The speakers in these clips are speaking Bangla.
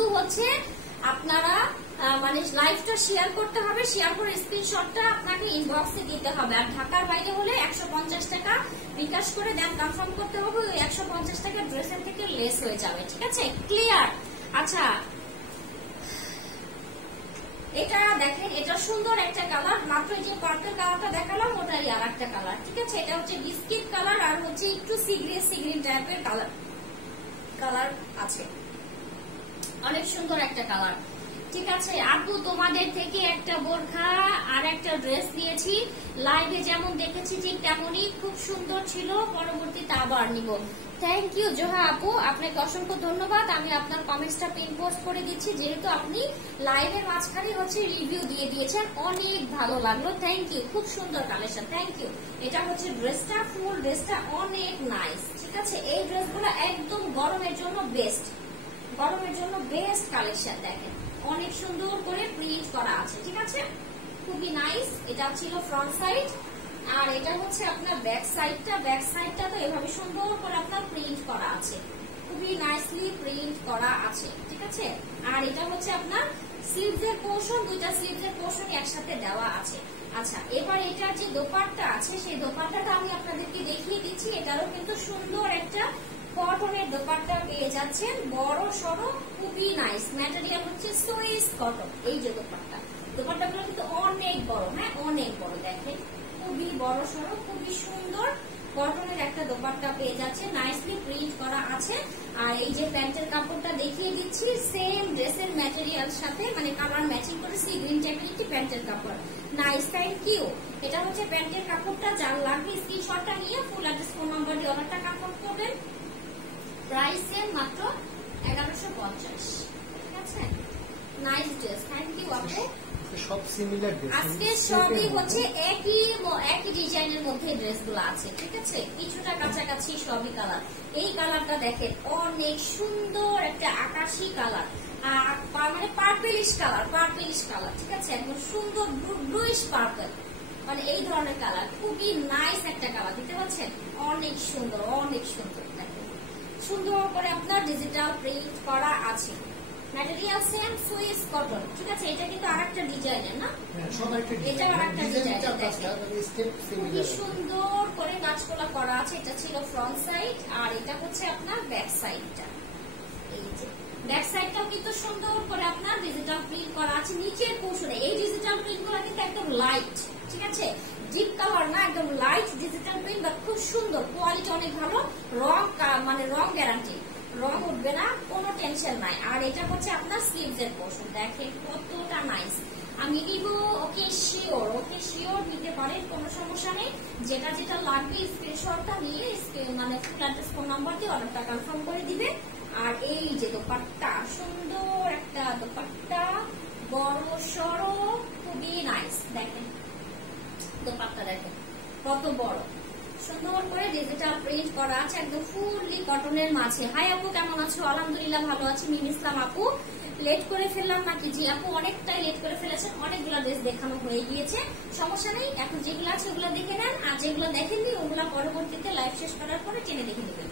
শুধু হচ্ছে আপনারা মানে লাইভটা শেয়ার করতে হবে, শেয়ার করে স্ক্রিনশটটা আপনাকে ইনবক্সে দিতে হবে। আর ঢাকার বাইরে হলে 150 টাকা বিকাশ করে দেন, কনফার্ম করতে হবে। ওই 150 টাকা ড্রেসের থেকে লেস হয়ে যাবে, ঠিক আছে? ক্লিয়ার? আচ্ছা, এটা দেখেন, এটা সুন্দর একটা কালার। মাত্র যে পার্পল কালারটা দেখালাম ওটারই আর একটা কালার, ঠিক আছে? এটা হচ্ছে বিস্কিট কালার আর হচ্ছে একটু সি গ্রিন টাইপের কালার আছে। অনেক সুন্দর একটা কালার, ঠিক আছে? আপু তোমাদের থেকে একটা বোরখা আর একটা ড্রেস দিয়েছি, লাইভে যেমন দেখেছি ঠিক তেমনই খুব সুন্দর ছিল, পরবর্তীতে আবার নিব। থ্যাংক ইউ জোহা আপু, আপনাকে অসংখ্য ধন্যবাদ। আমি আপনার কমেন্টসটা পিন পোস্ট করে দিচ্ছি, যেহেতু আপনি লাইভের মাঝখানে হচ্ছে রিভিউ দিয়ে দিয়েছেন, অনেক ভালো লাগলো। থ্যাংক ইউ, খুব সুন্দর কালেকশন, থ্যাংক ইউ। এটা হচ্ছে ড্রেসটা, ফুল ড্রেসটা অনেক নাইস, ঠিক আছে? এই ড্রেসগুলো একদম গরমের জন্য বেস্ট, গরমের জন্য বেস্ট কালেকশন। দেখেন অনেক সুন্দর করে প্রিন্ট করা আছে, ঠিক আছে? খুবই নাইস। এটা ছিল ফ্রন্ট সাইড, আর এটা হচ্ছে আপনার ব্যাক সাইডটা। ব্যাক সাইডটা তো এভাবে সুন্দর করে আপনার প্রিন্ট করা আছে, খুবই নাইসলি প্রিন্ট করা আছে, ঠিক আছে? আর এটা হচ্ছে আপনার স্লিভসের পোর্শন, দুইটা স্লিভসের পোর্শন একসাথে দেওয়া আছে। আচ্ছা, এবার এটা যে দোপাট্টা আছে সেই দোপাট্টাটা আমি আপনাদেরকে দেখিয়ে দিচ্ছি। এটারও কিন্তু সুন্দর একটা কটনের দোপাট্টা পেয়ে যাচ্ছেন, বড় সড়ো, খুবই নাইস। ম্যাটেরিয়াল হচ্ছে সুইস কটন। এই যে দোপাট্টাগুলো কিন্তু অনেক বড়, হ্যাঁ অনেক বড়। দেখেন খুবই বড় সড়ো, খুবই সুন্দর কটনের একটা দোপাট্টা পেয়ে যাচ্ছে, নাইসলি প্রিন্ট করা আছে। আর এই যে প্যান্টের কাপড়টা দেখিয়ে দিচ্ছি, সেম ড্রেসের ম্যাটেরিয়াল সাথে মানে কালার ম্যাচিং করে সি গ্রিন টাইপের একটি প্যান্টের কাপড়। Nice, thank you. এটা হচ্ছে প্যান্টের কাপড়টা, যার লাগবে স্ক্রিনশটটা নিয়ে ফুল অ্যাড্রেস ফোন নাম্বার দিয়ে অর্ডারটা কনফার্ম করবেন। প্রাইস সেম, মাত্র 1150, ঠিক আছে? নাইস ড্রেস, থ্যাংক ইউ আপু। সব সিমিলার ড্রেস, আজকে সবই হচ্ছে একই ডিজাইনের মধ্যে ড্রেসগুলো আছে, ঠিক আছে? কিছুটা কাছাকাছি সবই কালার। এই কালারটা দেখেন অনেক সুন্দর একটা আকাশি কালার, মানে পার্পেলিশ কালার, ঠিক আছে? একদম সুন্দর ব্লুইশ পার্পল, মানে এই ধরনের কালার, খুবই নাইস একটা কালার, দেখতে পাচ্ছেন? অনেক সুন্দর, অনেক সুন্দর। দেখেন সুন্দর করে আপনার ডিজিটাল প্রিন্ট করা আছে। ম্যাটেরিয়াল সেম সুইস কটন, ঠিক আছে? এটা কিন্তু আরেকটা ডিজাইনের না, এটা আরেকটা ডিজাইন। খুবই সুন্দর করে কাজগুলো করা আছে। এটা ছিল ফ্রন্ট সাইড, আর এটা হচ্ছে আপনার ব্যাক সাইডটা। এই যে ব্যাক সাইডটাও কিন্তু সুন্দর করে আপনার ডিজিটাল প্রিন্ট করা আছে। নিচের পোর্শনে এই ডিজিটাল প্রিন্ট গুলো কিন্তু একদম লাইট, ঠিক আছে? ডিপ কালার না, একদম লাইট ডিজিটাল প্রিন্ট, বাট খুব সুন্দর, কোয়ালিটি অনেক ভালো। রং মানে রং গ্যারান্টি, রং উঠবে না, কোনো টেনশন নাই। আর এটা হচ্ছে আপনার স্লিভসের পোর্শন, দেখেন কতটা নাইস। আমি দিব, ওকে শিওর নিতে পারেন, কোনো সমস্যা নেই। যেটা যেটা লাগবে স্ক্রিনশটটা নিয়ে মানে ফুল অ্যাড্রেস ফোন নাম্বার দিয়ে অর্ডারটা কনফার্ম করে দিবে। আর এই যে দোপাট্টা, সুন্দর একটা দোপাট্টা, বড় সড়ো, খুবই নাইস। দেখেন দোপাট্টা, দেখেন কত বড়, সুন্দর করে ডিজিটাল প্রিন্ট করা আছে, একদম ফুললি কটনের মাঝে। হাই আপু, কেমন আছো? আলহামদুলিল্লাহ ভালো আছি। মিম ইসলাম আপু, লেট করে ফেললাম নাকি? জি আপু, অনেকটাই লেট করে ফেলেছেন, অনেকগুলো ড্রেস দেখানো হয়ে গিয়েছে, সমস্যা নেই। এখন যেগুলো আছে ওগুলো দেখে নেন, আর যেগুলো দেখেননি ওগুলো পরবর্তীতে লাইভ শেষ করার পরে টেনে দেখে নেবেন।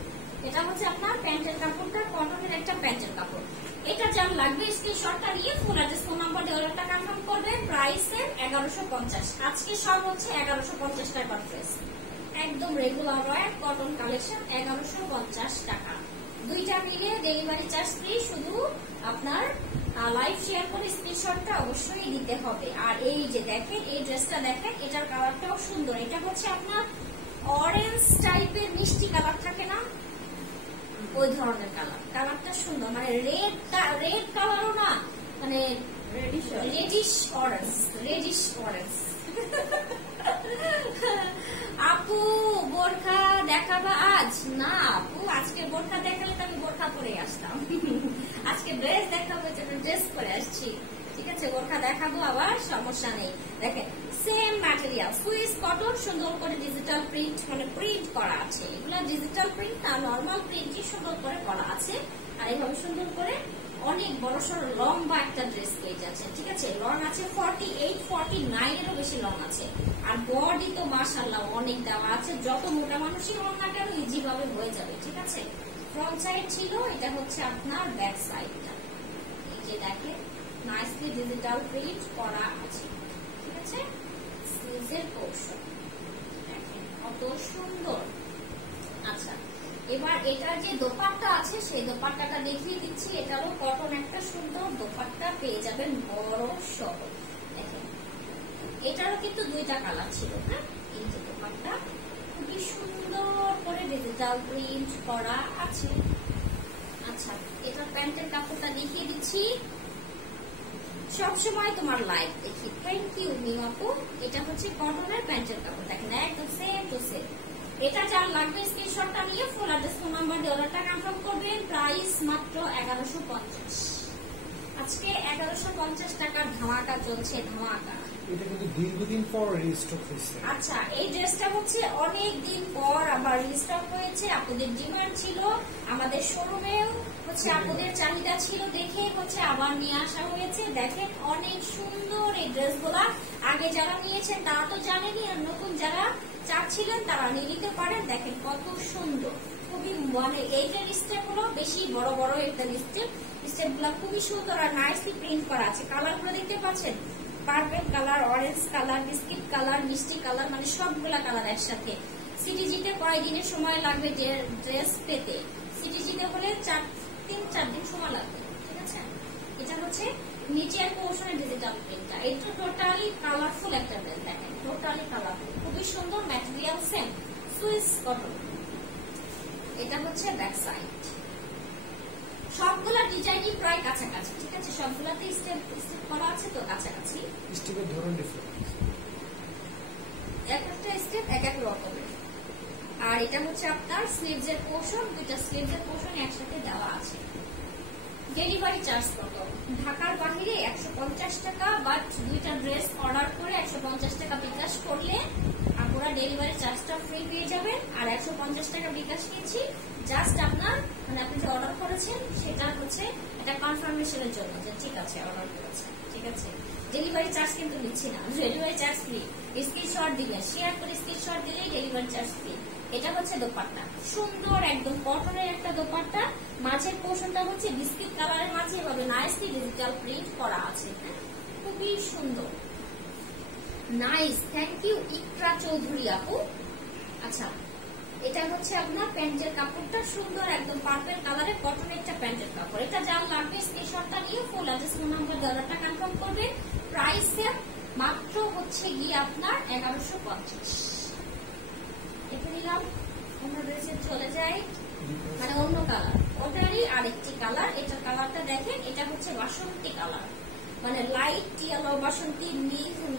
এটা হচ্ছে আপনার প্যান্টের কাপড়টা, কটনের একটা প্যান্টের কাপড়। এটা যার লাগবে স্ক্রিনশটটা নিয়ে ফুল অ্যাড্রেস ফোন নাম্বার দিয়ে অর্ডারটা কনফার্ম করবেন। প্রাইস 1150, আজকে সব হচ্ছে 1150 টাকা ড্রেস, একদম রেগুলার ওয়্যার কটন কালেকশন, 1150 টাকা। দুইটা মিলে ডেলিভারি চার্জ ফ্রি, শুধু আপনার লাইভ শেয়ার করে স্ক্রিনশটটা অবশ্যই দিতে হবে। আর এই যে দেখেন এই ড্রেসটা দেখেন, এটার কালারটাও সুন্দর। এটা হচ্ছে আপনার অরেঞ্জ টাইপের মিষ্টি কালার থাকে না, ওই ধরনের কালার। কালারটা সুন্দর, মানে রেড কালারও না, মানে রেডিশ অরেঞ্জ। আপু বোরখা দেখাবা আজ? না আপু, আজকে বোরখা দেখালে তো আমি বোরখা পরে আসতাম। আজকে ড্রেস দেখাবো, ড্রেস পরে আসছি, ঠিক আছে? বোরখা দেখাবো আবার, সমস্যা নেই। দেখেন সেম ম্যাটেরিয়াল, সুইস কটন, সুন্দর করে ডিজিটাল প্রিন্ট মানে প্রিন্ট করা আছে। এগুলো ডিজিটাল প্রিন্ট না, নর্মাল প্রিন্টই সুন্দর করে করা আছে। আর এইভাবে সুন্দর করে অনেক বড় সড় লম্বা একটা ড্রেস পেয়ে যাচ্ছে, ঠিক আছে? লং আছে 48, 49 এরও বেশি লং আছে। আর বডি তো মাশাআল্লাহ অনেক দেওয়া আছে, যত মোটা মানুষই হন না কেন ইজি ভাবে হয়ে যাবে, ঠিক আছে? ফ্রন্ট সাইড ছিল, এটা হচ্ছে আপনার ব্যাক সাইডটা। যে দেখেন নাইসলি ডিজিটাল প্রিন্ট করা আছে, ঠিক আছে। স্লিভসের পোরশন দেখেন কত সুন্দর। আচ্ছা, এবার এটার যে দোপাট্টা আছে সেই দোপাট্টাটা দেখিয়ে দিচ্ছি। এটারও কটন একটা সুন্দর দোপাট্টা পেয়ে যাবেন, বড় সহ। দেখেন এটারও কিন্তু দুইটা কালার ছিল, হ্যাঁ। এই যে দোপাট্টা খুবই সুন্দর করে ডিজিটাল প্রিন্ট করা আছে। আচ্ছা, এটার প্যান্টের কাপড়টা দেখিয়ে দিচ্ছি। সবসময় তোমার লাইভ দেখি, থ্যাংক ইউ মিউ আপু। এটা হচ্ছে কটনের প্যান্টের কাপড়, দেখেন একদম সেম টু সেম। এটা যার লাগবে স্ক্রিনশটটা নিয়ে ফুল অ্যাড্রেস ফোন নাম্বার দিয়ে অর্ডারটা কনফার্ম করবেন। প্রাইস মাত্র 1150। আজকে 1150 টাকার ধামাকা চলছে, ধামাকা। এটা কিন্তু দীর্ঘদিন পর রিস্টক হয়েছে। আচ্ছা, এই ড্রেসটা হচ্ছে অনেক দিন পর আবার রিস্টক হয়েছে। আপনাদের ডিমান্ড ছিল, আমাদের শোরুমেও হচ্ছে আপনাদের চাহিদা ছিল, দেখে হচ্ছে আবার নিয়ে আসা হয়েছে। দেখেন অনেক সুন্দর এই ড্রেসগুলা। আগে যারা নিয়েছেন তারা তো জানেনই, আর নতুন যারা চাচ্ছিলেন তারা নিয়ে নিতে পারেন। দেখেন কত সুন্দর, খুবই মানে এইটার স্টেপ হলো বেশি বড় বড় এইটার স্টেপ গুলা খুবই সুন্দর আর নাইসলি প্রিন্ট করা আছে। কালার গুলো দেখতে পাচ্ছেন, purple colour, orange colour, biscuit colour, মিষ্টি কালার, মানে সবগুলা কালার একসাথে। সিটিজিতে কয়েকদিনের সময় লাগবে ড্রেস পেতে, সিটিজিতে হলে 3-4 দিন সময় লাগবে, ঠিক আছে। এটা হচ্ছে নিচের পোর্শনের ডিজিটাল প্রিন্টটা। এটা টোটালি কালারফুল একটা ড্রেস, দেখেন টোটালি কালারফুল, খুবই সুন্দর। Material same Swiss cotton. এটা হচ্ছে ব্যাক সাইড। সবগুলা ডিজাইনই প্রায় কাছাকাছি, ঠিক আছে। সবগুলাতে স্টেপ স্টেপ করা আছে তো কাছাকাছি। স্টেপের ধরন ডিফারেন্ট, এক একটা স্টেপ এক এক রকমের। আর এটা হচ্ছে আপনার স্লিভসের পোর্শন, দুইটা স্লিভসের পোর্শন একসাথে দেওয়া আছে। ডেলিভারি চার্জ কত? ঢাকার বাহিরে 150 টাকা, বাট দুইটা ড্রেস অর্ডার করে 150 টাকা বিকাশ করলে আপনারা ডেলিভারি চার্জটা ফ্রি পেয়ে যাবেন। আর 150 টাকা বিকাশ নিচ্ছি জাস্ট আপনার মানে আপনি যে অর্ডার করেছেন সেটা হচ্ছে এটা কনফার্মেশনের জন্য যে ঠিক আছে অর্ডার করেছেন, ঠিক আছে। ডেলিভারি চার্জ কিন্তু নিচ্ছি না, ডেলিভারি চার্জ ফ্রি। স্ক্রিনশট দিলে, শেয়ার করে স্ক্রিনশট দিলেই ডেলিভারি চার্জ ফ্রি। এটা হচ্ছে দোপাট্টা, সুন্দর একদম কটনের একটা দোপাট্টা। মাঝের পোর্শনটা হচ্ছে বিস্কিট কালারের মাঝে এভাবে নাইসলি ডিজিটাল প্রিন্ট করা আছে, খুবই সুন্দর, নাইস। থ্যাংক ইউ ইকরা চৌধুরী আপু। আচ্ছা, এটা হচ্ছে আপনার প্যান্টের কাপড়টা সুন্দর একদম পার্পল কালারের কটনের একটা প্যান্টের কাপড়। এটা যার লাগবে স্ক্রিনশটটা নিয়ে ফুল অ্যাড্রেস ফোন নাম্বার অর্ডারটা কনফার্ম করবে। প্রাইস সেম মাত্র হচ্ছে গিয়ে আপনার 1150। দেখে নিলাম। অন্য ড্রেসে চলে যায়, মানে অন্য কালার, ওটারই আরেকটি কালার। এটার কালারটা দেখেন, এটা হচ্ছে বাসন্তী কালার, মানে লাইট ইয়েলো বাসন্তী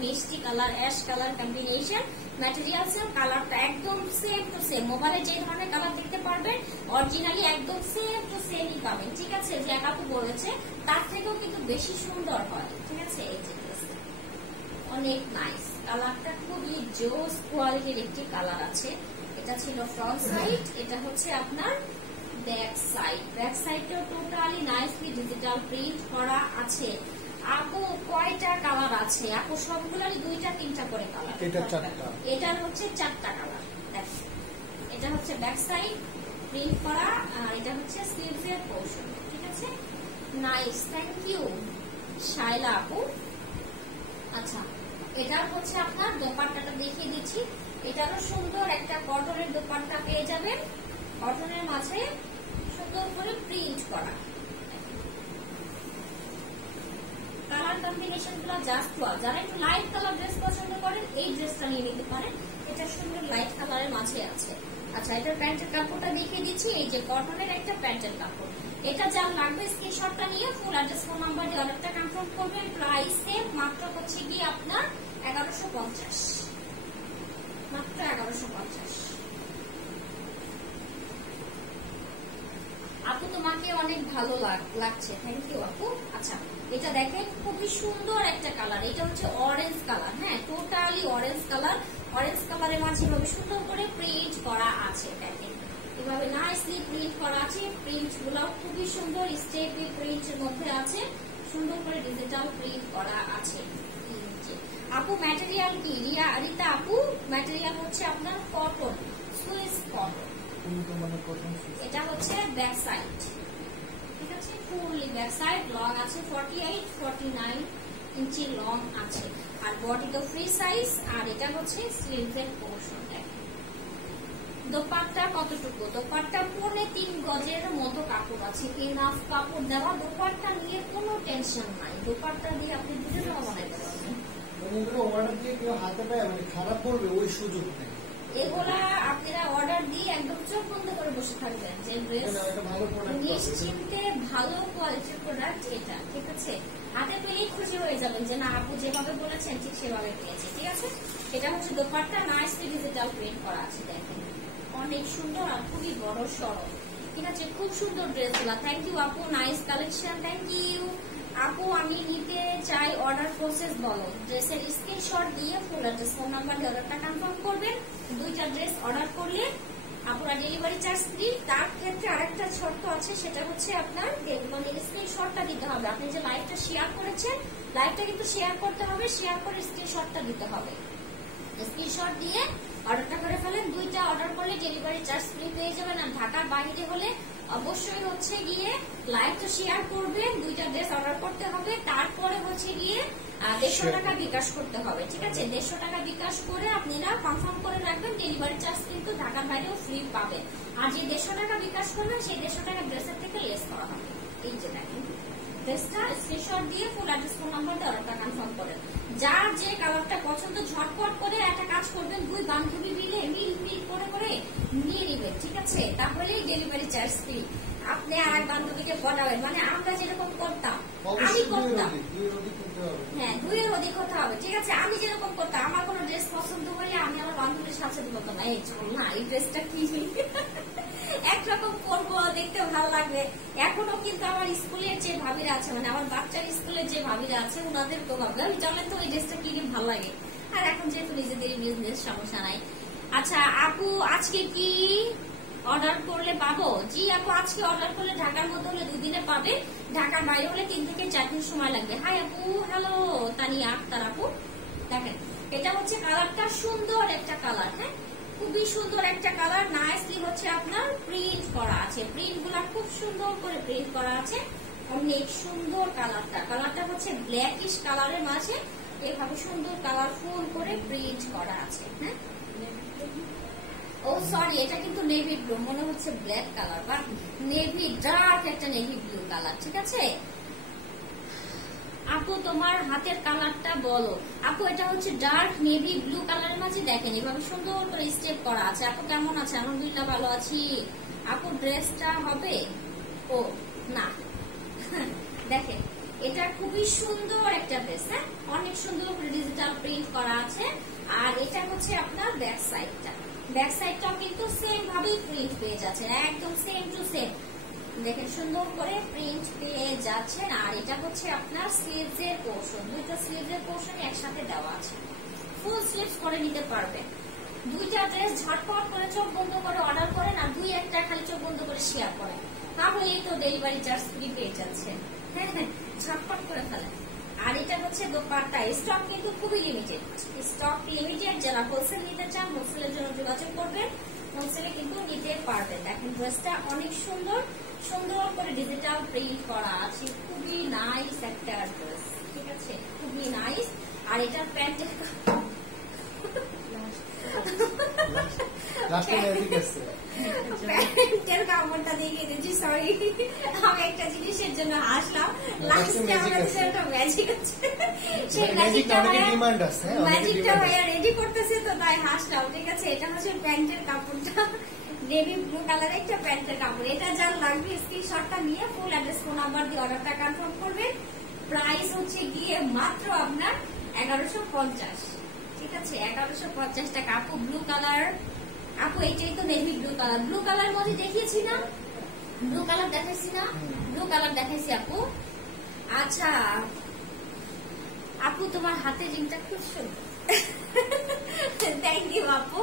মিষ্টি colour, ash colour combination. Materials এর কালারটা একদম সেম টু সেম। মোবাইলে যে ধরনের কালার দেখতে পারবেন অরিজিনালি একদম সেম টু সেমই পাবেন, ঠিক আছে। যে আপু বলেছে তার থেকেও কিন্তু বেশি সুন্দর হয়, ঠিক আছে। এই যে অনেক নাইস কালারটা, খুবই জোস কোয়ালিটির একটি কালার আছে। এটা ছিল ফ্রন্ট সাইড, এটা হচ্ছে আপনার ব্যাক সাইড। ব্যাক সাইডটাও টোটালি নাইসলি ডিজিটাল প্রিন্ট করা আছে। আপু কয়টা কালার আছে? আপু সবগুলোরই 2-3টা করে কালার। এটা 4টা, এটার হচ্ছে 4টা কালার। দেখেন এটা হচ্ছে ব্যাক সাইড প্রিন্ট করা, আর এটা হচ্ছে স্লিভসের পোর্শন, ঠিক আছে। নাইস, থ্যাংক ইউ শাইলা আপু। আচ্ছা, এটার হচ্ছে আপনার দোপাট্টাটা দেখিয়ে দিচ্ছি। এটারও সুন্দর একটা কটনের দোপাট্টা পেয়ে যাবেন, কটনের মাঝে সুন্দর করে প্রিন্ট করা। কালার কম্বিনেশন গুলো জাস্ট ওয়াও। যারা একটু লাইট কালার ড্রেস পছন্দ করেন এই ড্রেসটা নিয়ে নিতে পারেন, এটা সুন্দর লাইট কালারের মাঝে আছে। আচ্ছা, এটার প্যান্টের কাপড়টা দেখিয়ে দিচ্ছি। এই যে কটনের একটা প্যান্টের কাপড়। এটা যার লাগবে স্ক্রিনশটটা নিয়ে ফুল অ্যাড্রেস ফোন নাম্বার দিয়ে অর্ডারটা কনফার্ম করবেন। প্রাইস সেম মাত্র হচ্ছে গিয়ে আপনার 1150, মাত্র 1150। আপু তোমাকে অনেক ভালো লাগছে, থ্যাংক ইউ আপু। আচ্ছা, এটা দেখেন খুবই সুন্দর একটা কালার। এটা হচ্ছে অরেঞ্জ কালার, হ্যাঁ টোটালি অরেঞ্জ কালার। অরেঞ্জ কালারের মাঝে এভাবে সুন্দর করে প্রিন্ট করা আছে, দেখেন এভাবে নাইসলি প্রিন্ট করা আছে। প্রিন্ট গুলো খুবই সুন্দর, স্টেপি প্রিন্টের মধ্যে আছে, সুন্দর করে ডিজিটাল প্রিন্ট করা আছে। আপু ম্যাটেরিয়াল কি? রিতা আপু ম্যাটেরিয়াল হচ্ছে আপনার কটন, সুইস কটন। এটা হচ্ছে ব্যাক সাইড, ঠিক আছে, ফুললি ব্যাক সাইড লং আছে 48-49 ইঞ্চি লং আছে, আর বডি তো ফ্রি সাইজ, আর এটা হচ্ছে স্লিভের পোর্শন। দোপাট্টা কতটুকু? দোপাট্টা 3.5 গজের মতো কাপড় আছে, এনাফ কাপড় দেওয়া। দোপাট্টা নিয়ে কোনো টেনশন নাই, দোপাট্টা দিয়ে আপনি ভিডিও বানাইতে পারবেন। অর্ডার দিয়ে কেউ হাতে পায় মানে খারাপ করবে ওই সুযোগ নেই। এগুলা আপনারা অর্ডার দিয়ে একদম চোখ বন্ধ করে বসে থাকবেন যে ড্রেস নিশ্চিন্তে ভালো কোয়ালিটির প্রোডাক্ট এটা, ঠিক আছে। হাতে পেলেই খুশি হয়ে যাবেন যে না আপু যেভাবে বলেছেন ঠিক সেভাবে পেয়েছে, ঠিক আছে। এটা হচ্ছে দোপাট্টা, নাইসলি ডিজিটাল প্রিন্ট করা আছে, দেখেন অনেক সুন্দর আর খুবই বড় সড়ো, ঠিক আছে। খুব সুন্দর ড্রেস গুলা। থ্যাংক ইউ আপু, নাইস কালেকশন, থ্যাংক ইউ আপু। আমি নিতে চাই, অর্ডার প্রসেস বলো। ড্রেসের স্ক্রিনশট দিয়ে ফুল অ্যাড্রেস ফোন নাম্বার দিয়ে অর্ডারটা কনফার্ম করবেন। 2টা ড্রেস অর্ডার করলে আপনারা ডেলিভারি চার্জ ফ্রি। তার ক্ষেত্রে আরেকটা শর্ত আছে, সেটা হচ্ছে আপনার মানে স্ক্রিনশটটা দিতে হবে। আপনি যে লাইভটা শেয়ার করেছেন, লাইভটা কিন্তু শেয়ার করতে হবে, শেয়ার করে স্ক্রিনশটটা দিতে হবে। স্ক্রিনশট দিয়ে অর্ডারটা করে ফেলেন। 2টা অর্ডার করলে ডেলিভারি চার্জ ফ্রি পেয়ে যাবেন। আর ঢাকার বাইরে হলে অবশ্যই হচ্ছে গিয়ে লাইভ তো শেয়ার করবেন, 2টা ড্রেস অর্ডার করতে হবে, তারপরে হচ্ছে গিয়ে 150 টাকা বিকাশ করতে হবে, ঠিক আছে। 150 টাকা বিকাশ করে আপনারা কনফার্ম করে রাখবেন, ডেলিভারি চার্জ কিন্তু ঢাকার বাইরেও ফ্রি পাবেন। আর যে 150 টাকা বিকাশ করবেন সেই 150 টাকা ড্রেসের থেকে লেস করা হবে। এই যে দেখেন ড্রেসটা স্ক্রিনশট দিয়ে ফুল অ্যাড্রেস ফোন নাম্বার দিয়ে অর্ডারটা কনফার্ম করেন। যার যে কালারটা পছন্দ ঝটপট করে একটা কাজ করবেন, 2 বান্ধবী মিলে মিল করে নিয়ে নেবেন, ঠিক আছে। তাহলেই ডেলিভারি চার্জ ফ্রি। আপনি আর এক বান্ধবীকে পড়াবেন, মানে আমরা যেরকম করতাম, আমি করতাম, হ্যাঁ 2 এর অধিক হতে হবে, ঠিক আছে। আমি যেরকম করতাম, আমার কোনো ড্রেস পছন্দ হলে আমি আমার বান্ধবীর সাথে বলতাম এই চল না এই ড্রেসটা কি একরকম করবো, দেখতে ভালো লাগবে। এখনো কিন্তু আমার স্কুলের যে ভাবিরা আছে, মানে আমার বাচ্চার স্কুলের যে ভাবিরা আছে, ওনাদের তো ভাববে আমি জানলেন তো এই ড্রেসটা কি ভালো লাগে। আর এখন যেহেতু নিজেদের বিজনেস, সমস্যা নাই। আচ্ছা আপু আজকে কি অর্ডার করলে পাবো? জি আপু আজকে অর্ডার করলে ঢাকার মধ্যে হলে 2 দিনে পাবে, ঢাকার বাইরে হলে 3 থেকে 4 দিন সময় লাগবে। হাই আপু, হ্যালো তানিয়া আক্তার আপু। দেখেন এটা হচ্ছে কালারটা সুন্দর একটা কালার, হ্যাঁ খুবই সুন্দর একটা কালার। নাইসলি হচ্ছে আপনার প্রিন্ট করা আছে, প্রিন্ট গুলা খুব সুন্দর করে প্রিন্ট করা আছে, অনেক সুন্দর কালারটা। কালারটা হচ্ছে ব্ল্যাকিশ কালারের মাঝে এভাবে সুন্দর কালারফুল করে প্রিন্ট করা আছে, হ্যাঁ। ও সরি, এটা কিন্তু নেভি ব্লু, মনে হচ্ছে ব্ল্যাক কালার বা নেভি ডার্ক একটা নেভি ব্লু কালার, ঠিক আছে। আপু তোমার হাতের কালারটা বলো। আপু এটা হচ্ছে ডার্ক নেভি ব্লু কালারের মাঝে দেখেন এভাবে সুন্দর করে স্টেপ করা আছে। আপু কেমন আছে? আলহামদুলিল্লাহ ভালো আছি। আপু ড্রেসটা হবে? ও না দেখেন এটা খুবই সুন্দর একটা ড্রেস, হ্যাঁ অনেক সুন্দর করে ডিজিটাল প্রিন্ট করা আছে। আর এটা হচ্ছে আপনার ব্যাক সাইডটা, ব্যাক সাইডটাও কিন্তু সেম ভাবেই প্রিন্ট পেয়ে যাচ্ছে, একদম সেম টু সেম। দেখেন সুন্দর করে প্রিন্ট পেয়ে যাচ্ছেন। আর এটা হচ্ছে আপনার স্লিভসের পোর্শন, 2টা স্লিভসের পোর্শন একসাথে দেওয়া আছে, ফুল স্লিভস করে নিতে পারবেন। 2টা ড্রেস ঝটপট করে চোখ বন্ধ করে অর্ডার করেন, আর 2-1টা খালি চোখ বন্ধ করে শেয়ার করেন, তাহলেই তো ডেলিভারি চার্জ ফ্রি পেয়ে যাচ্ছে। হ্যাঁ হ্যাঁ ঝটপট করে ফেলেন। আর এটা হচ্ছে দোপাট্টা, স্টক কিন্তু খুবই লিমিটেড, স্টক লিমিটেড। যারা হোলসেল নিতে চান হোলসেলের জন্য যোগাযোগ করবেন, হোলসেলে কিন্তু নিতে পারবেন। দেখেন ড্রেসটা অনেক সুন্দর, সুন্দর করে ডিজিটাল প্রিন্ট করা আছে, খুবই নাইস একটা ড্রেস, ঠিক আছে খুবই নাইস। আর এটার প্যান্টের প্যান্টের কাপড়টা দেখে দিচ্ছি, সরি আমি একটা জিনিসের জন্য আসলাম, লাস্টে আমাদের একটা ম্যাজিক আছে, সেই ম্যাজিকটা ভাইয়া রেডি করতেছে তো তাই হাসলাম, ঠিক আছে। এটা হচ্ছে প্যান্টের কাপড়টা, নেভি ব্লু কালার একটা প্যান্টের কাপড়। এটা যার লাগবে স্ক্রিনশটটা নিয়ে ফুল অ্যাড্রেস ফোন নাম্বার দিয়ে অর্ডারটা কনফার্ম করবেন। প্রাইস হচ্ছে গিয়ে মাত্র আপনার 1150, ঠিক আছে 1150 টাকা। আপু ব্লু কালার, আপু এটাই তো navy blue colour, blue colour মধ্যে দেখিয়েছি না, ব্লু কালার দেখাইছি না, ব্লু কালার দেখাইছি আপু। আচ্ছা আপু তোমার হাতের রিংটা খুব সুন্দর, থ্যাংক ইউ আপু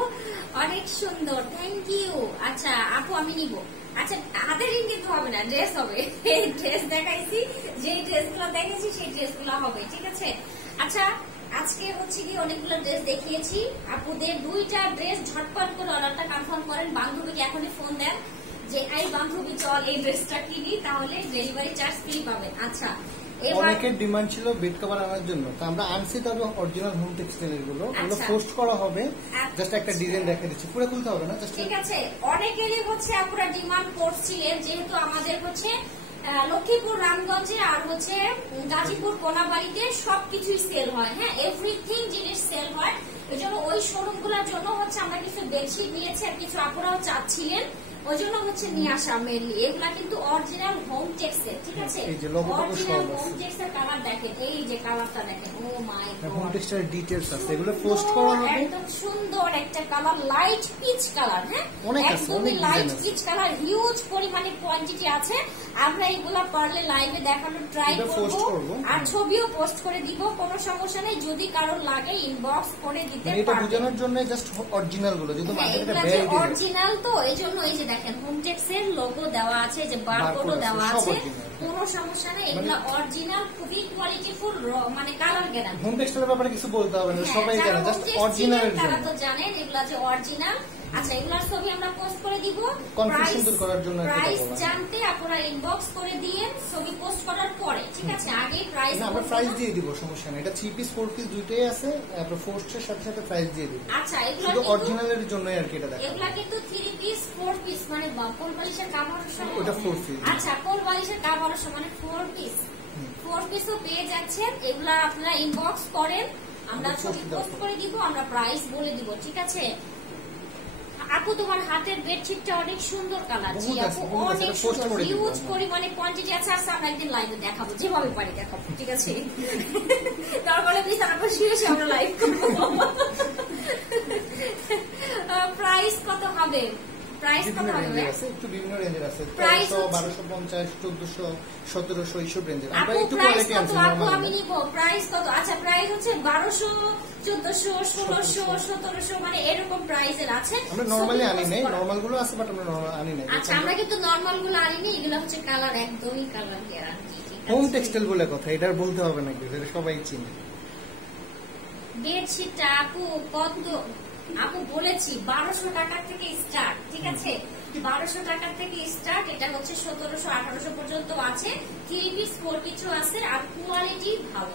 অনেক সুন্দর, থ্যাংক ইউ। আচ্ছা আপু আমি নিব। আচ্ছা হাতের রিং কিন্তু হবে না, ড্রেস হবে, ড্রেস দেখাইছি, যে ড্রেসগুলো দেখেছি সেই ড্রেসগুলো হবে, ঠিক আছে। আচ্ছা আজকে হচ্ছে কি অনেকগুলো ড্রেস দেখিয়েছি, আপুদের 2টা ড্রেস ঝটপট করে অর্ডারটা কনফার্ম করেন, বান্ধবীকে এখনই ফোন দেন, যে এই বান্ধবী চল এই ড্রেসটা কিনি, তাহলে ডেলিভারি চার্জ ফ্রি পাবেন। আচ্ছা, অনেকের ডিমান্ড ছিল বেড কভার আনার জন্য, তো আমরা আনছি, তবে অরিজিনাল হোম টেক্সটাইলের গুলো, ওগুলো পোস্ট করা হবে। জাস্ট একটা ডিজাইন দেখা দিচ্ছি, পুরো খুলতে হবে না, জাস্ট ঠিক আছে। অনেকেরই হচ্ছে আপনারা ডিমান্ড করছিলেন, যেহেতু আমাদের হচ্ছে লক্ষ্মীপুর, রামগঞ্জে আর হচ্ছে গাজীপুর, কোনাবাড়িতে সবকিছুই সেল হয়। হ্যাঁ, এভরিথিং জিনিস সেল হয়। ওই জন্য ওই শোরুম গুলোর জন্য হচ্ছে আমরা কিছু বেডশিট নিয়েছি, আর কিছু আপনারাও চাচ্ছিলেন, ওই জন্য হচ্ছে নিয়ে আসা মেনলি। এগুলা কিন্তু অরিজিনাল হোম টেক্সের, ঠিক আছে? অরিজিনাল হোম টেক্সের কালার দেখেন, এই যে কালারটা দেখেন, ও মাই গড, হোম টেক্সটাইল ডিটেইলস আছে, এগুলো পোস্ট করা হবে। একদম সুন্দর একটা কালার, লাইট পিচ কালার। হ্যাঁ, একদমই লাইট পিচ কালার, হিউজ পরিমাণে কোয়ান্টিটি আছে। আমরা এগুলা পারলে লাইভে দেখানোর ট্রাই করব, আর ছবিও পোস্ট করে দিব, কোনো সমস্যা নেই। যদি কারোর লাগে ইনবক্স করে দিতে পারবেন। এটা বোঝানোর জন্য জাস্ট অরিজিনাল গুলো, যেহেতু মার্কেটে বের হয়ে অরিজিনাল, তো এইজন্য এই যে দেখেন হোমটেক্স এর লোগো দেওয়া আছে, যে বারকোডও দেওয়া আছে, কোনো সমস্যা নেই। এগুলা অরিজিনাল, খুবই কোয়ালিটিফুল, মানে কালার গ্যারান্টি। হোমটেক্স এর ব্যাপারে কিছু বলতে হবে না, সবাই জানে, জাস্ট অরিজিনাল এর জন্য তারা তো জানেন এগুলা যে অরিজিনাল। আচ্ছা, এগুলার ছবি আমরা পোস্ট করে দিব, কনফিউশন দূর করার জন্য। প্রাইস জানতে আপনারা ইনবক্স করে দিয়েন ছবি পোস্ট করার পরে, ঠিক আছে? আগে প্রাইস, আমরা প্রাইস দিয়ে দিব, সমস্যা নেই। এটা 3 পিস 4 পিস দুইটাই আছে, আমরা পোস্টের সাথে সাথে প্রাইস দিয়ে দিব। আচ্ছা, এগুলা শুধু অরিজিনালের জন্যই আর কি এটা দেখো। এগুলা কিন্তু 3 পিস 4 পিস, মানে কোল বালিশের কাভারের সহ। ওটা 4 পিস। আচ্ছা, কোল বালিশের কাভারের সহ মানে 4 পিসও পেয়ে যাচ্ছেন। এগুলা আপনারা ইনবক্স করেন, আমরা ছবি পোস্ট করে দিব, আমরা প্রাইস বলে দিব, ঠিক আছে? আপু, তোমার হাতের বেডশিটটা অনেক সুন্দর কালার। জি আপু, অনেক সুন্দর, হিউজ পরিমাণে কোয়ান্টিটি আছে। আচ্ছা, আমরা একদিন লাইভে দেখাবো, যেভাবে পারি দেখাবো, ঠিক আছে? তারপরে বিছানার পর শুয়ে আমরা লাইভ করবো। প্রাইস কত হবে? প্রাইস কত হবে? একটু বিভিন্ন রেঞ্জের আছে, 1250, 1400, 1700 এইসব রেঞ্জের। আমরা একটু কোয়ালিটি আছে নরমাল। আমি নিব প্রাইস কত? আচ্ছা, প্রাইস হচ্ছে 1200, 1400, 1600, 1700, মানে এরকম প্রাইসের আছে। আমরা নরমালি আনি নাই, নরমাল গুলো আছে, বাট আমরা নরমাল আনি নাই। আচ্ছা, আমরা কিন্তু নরমাল গুলো আনি নাই, এগুলো হচ্ছে কালার, একদমই কালার গ্যারান্টি। হোম টেক্সটাইল বলে কথা, এটা বলতে হবে নাকি, এটা সবাই চিনে। বেডশিটটা আপু কত? আপু বলেছি 1200 টাকা থেকে স্টার্ট, ঠিক আছে? 1200 টাকা থেকে স্টার্ট। এটা হচ্ছে 1700, 1800 পর্যন্ত আছে। 3 পিস 4 কিছু আছে, আর কোয়ালিটি ভালো,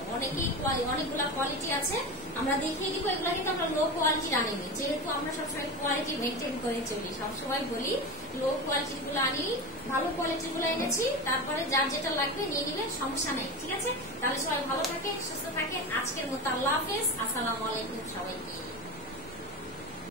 অনেকগুলা কোয়ালিটি আছে। আমরা দেখিয়ে দিব। এগুলা কিন্তু আমরা লো কোয়ালিটির আনিনি, যেহেতু আমরা সবসময় কোয়ালিটি মেনটেন করে চলি, সবসময় বলি লো কোয়ালিটির গুলো আনি, ভালো কোয়ালিটির গুলো এনেছি। তারপরে যার যেটা লাগবে নিয়ে নিলে সমস্যা নেই, ঠিক আছে? তাহলে সবাই ভালো থাকে, সুস্থ থাকে। আজকের মতো আল্লাহ হাফেজ, আসসালামু আলাইকুম সবাইকে।